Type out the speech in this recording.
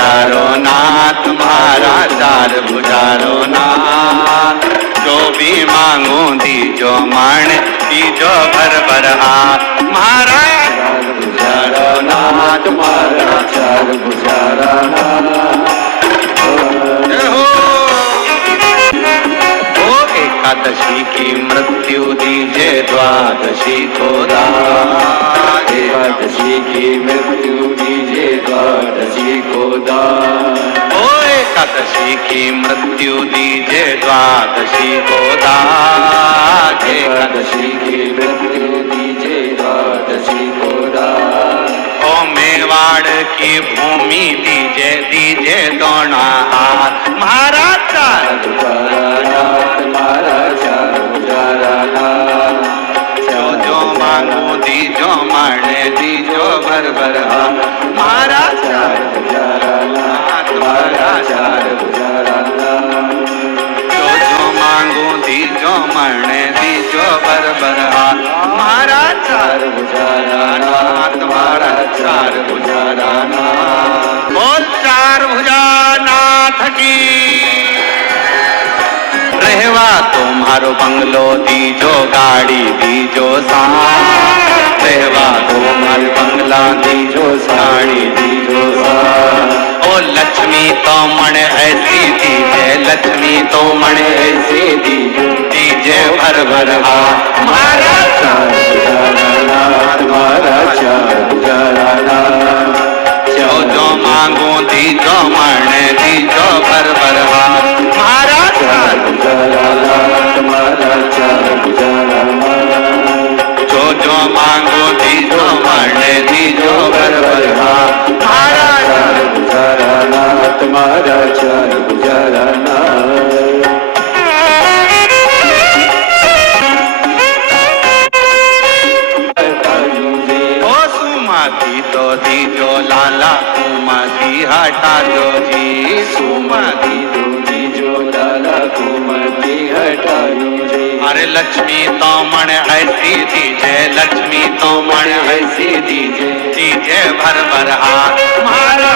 भुजारो नाथ मारा चार भुजारो नाथ। जो भी मांगो दीजो माण दीजो भर भर हाथ मारा चार भुजारो नाथ मारा चार भुजारो नाथ। एकादशी की मृत्यु दीजे द्वादशी को दान। एकादशी की मृत्यु दीजे द्वादशी को दान। ओ एकादशी की मृत्यु दीजे द्वादशी को दान। एकादशी की मृत्यु दीजे द्वादशी को दान। ओ मेवाड़ की भूमि दीजे दीजे दोना हाथ महाराज चार जो मांगो दीजो माने दीजो भर भर मारा चार तुम्हारा चार जो मांगो दीजो माने दीजो भर भर मारा चार तुम्हारा चार भुजाराना। बोल चार भुजानाथ की। रहवा तुम्हारो बंगलो दीजो गाड़ी दीजो साथ। रहवा तुम्हारे बंगला दीजो साड़ी दीजो साथ। ओ लक्ष्मी तो मन ऐसी दीजे लक्ष्मी तो मन ऐसी दीजे भर भर हाथ मारा चार तुम्हारा चार भुजाराना। जो मांगो दीजो मन दीजो भर भर हाथ मारा चार तुम्हारा चार भुजाराना। जो मांगो दीजो माने दीजो भर भर हाथ मारा चार भुजाराना तुम्हारा चार भुजाराना। ओ सुमति तो दीजो लाला कुमति हटा दो जी। सुमति तो दीजो लाला कुमति हटा दो जी। अरे लक्ष्मी तो मन ऐसी दीजे लक्ष्मी तो मन ऐसी दीजे दीजे भर भर हाथ मारा